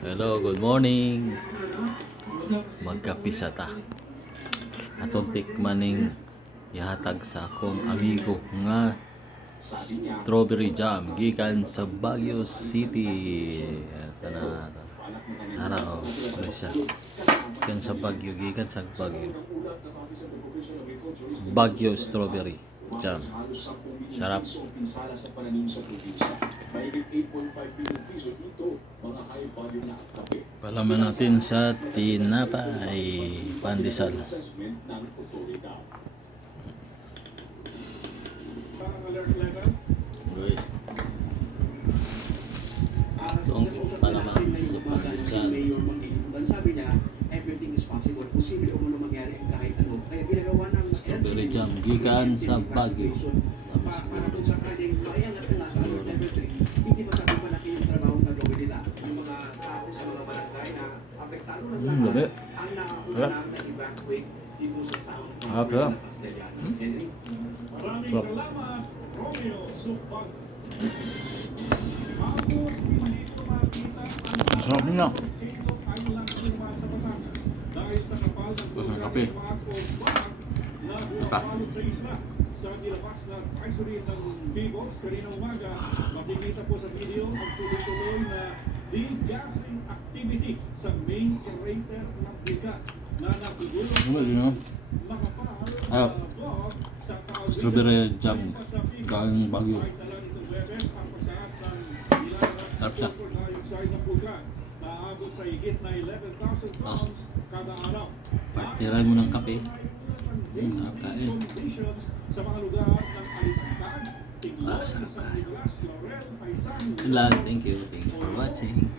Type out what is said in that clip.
Hello, good morning. Magkapisa ta. Atong tikmaning ihatag sa akong amigo nga strawberry jam gikan sa Baguio City. Tana Tana oh, ano siya? Gikan sa Baguio, gikan sa Baguio. Baguio strawberry jam. Sarap. pinsala sa pananim sa probinsya. Mahigit 8.5 billion piso dito, mga high value na kape. Palaman natin sa tinapay pandesal. Assessment ng otoridad. Guys, Doon ko palaman sa pandesal. Sabi niya, everything is possible. Posible umano mangyari ang kahit ano. Kaya ginagawa ng Strawberry jam, gikan sa Baguio. Pa- para dun sa kaning maiangat na nga sa ano, level 3, hindi sabi malaki yung trabaho na gawin nila? Yung mga tao sa mga barangay na apektado ng gabi. ang Gabi. nauna na evacuate dito sa taong. Castellano. Maraming Rock. salamat, Romeo Supag. Tapos hindi ko makita ang Sarap niya. Sa Batangas. Dahil sa kapal ng kape. Sa nilabas na advisory ng Bigos kanina umaga, makikita po sa video ang tuloy-tuloy na degassing activity sa main crater ng bigat na natutulong Ano ba yun? makapal Ah, na block sa kaawit Strawberry jam galing Baguio. Sarap siya. Naabot sa higit na 11,000 Tapos, pounds kada araw. Partiran mo ng kape. Kain. Conditions sa mga lugar ng Alipantag, Tiglos, Ah, sarap kain. Thank you. Thank you for watching.